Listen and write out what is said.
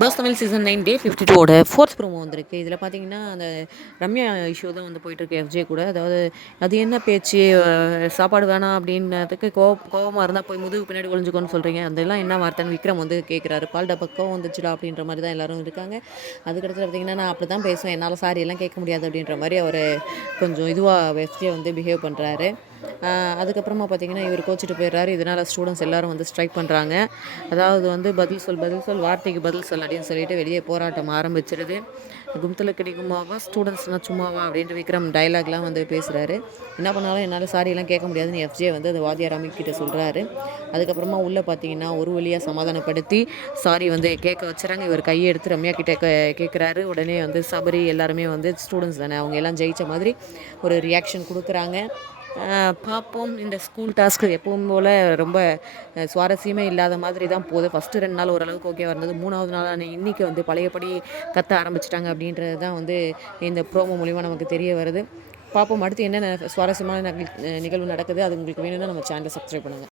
Pass Tamil season 9 டே 52ஓட fourth promo வந்திருக்கு. இதில் பார்த்தீங்கன்னா அந்த ரம்யா இஷ்யூ தான் வந்து போயிட்டுருக்கு எஃப்ஜே கூட. அதாவது அது என்ன பேச்சு, சாப்பாடு வேணாம் அப்படின்னதுக்கு கோவமாக இருந்தால் போய் முதுகு பின்னாடி ஒளிஞ்சுக்கோன்னு சொல்கிறீங்க, அதெல்லாம் என்ன வார்த்தைன்னு விக்ரம் வந்து கேட்குறாரு. பால் டப்பா கோவம் வந்துச்சுடா அப்படின்ற மாதிரி தான் எல்லாரும் இருக்காங்க. அதுக்கடுத்து பார்த்தீங்கன்னா நான் அப்படி தான் பேசுவேன், என்னால் சாரி எல்லாம் கேட்க முடியாது அப்படின்ற மாதிரி அவர் கொஞ்சம் இதுவாக எஃப்ஜே வந்து பிஹேவ் பண்ணுறாரு. அதுக்கப்புறமா பார்த்தீங்கன்னா இவர் கோச்சிட்டு போயிடுறாரு. இதனால் ஸ்டூடெண்ட்ஸ் எல்லாரும் வந்து ஸ்ட்ரைக் பண்ணுறாங்க. அதாவது வந்து பதில் சொல் வார்த்தைக்கு பதில் சொல் அப்படின்னு சொல்லிட்டு வெளியே போராட்டம் ஆரம்பிச்சிடுது. கும்தல கிடைக்குமாவா ஸ்டூடெண்ட்ஸ்னால் சும்மாவா அப்படின்ட்டு விக்ரம் டைலாக்லாம் வந்து பேசுகிறாரு. என்ன பண்ணாலும் என்னால் சாரியெல்லாம் கேட்க முடியாதுன்னு எஃப்ஜே வந்து அந்த வாத்தியார் அமிக்கிட்ட சொல்கிறாரு. அதுக்கப்புறமா உள்ளே பார்த்தீங்கன்னா ஒரு வழியாக சமாதானப்படுத்தி சாரி வந்து கேட்க வச்சுறாங்க. இவர் கையை எடுத்து ரம்யா கிட்ட கேட்குறாரு. உடனே வந்து சபரி எல்லாருமே வந்து ஸ்டூடெண்ட்ஸ் தானே, அவங்க எல்லாம் ஜெயித்த மாதிரி ஒரு ரியாக்ஷன் கொடுக்குறாங்க. பார்ப்போம். இந்த ஸ்கூல் டாஸ்க்கு எப்பவும் போல் ரொம்ப சுவாரஸ்யமே இல்லாத மாதிரி தான் போகுது. ஃபஸ்ட்டு 2 நாள் ஓரளவுக்கு ஓகேவா இருந்தது. 3வது நாளான இன்றைக்கி வந்து பழையபடி கத்த ஆரம்பிச்சிட்டாங்க அப்படின்றது தான் வந்து இந்த ப்ரோமோ மூலிமா நமக்கு தெரிய வருது. பார்ப்போம் அடுத்து என்னென்ன சுவாரஸ்யமான நிகழ்வு நடக்குது. அது உங்களுக்கு வேணும்னா நம்ம சேனலை சப்ஸ்கிரைப் பண்ணுங்கள்.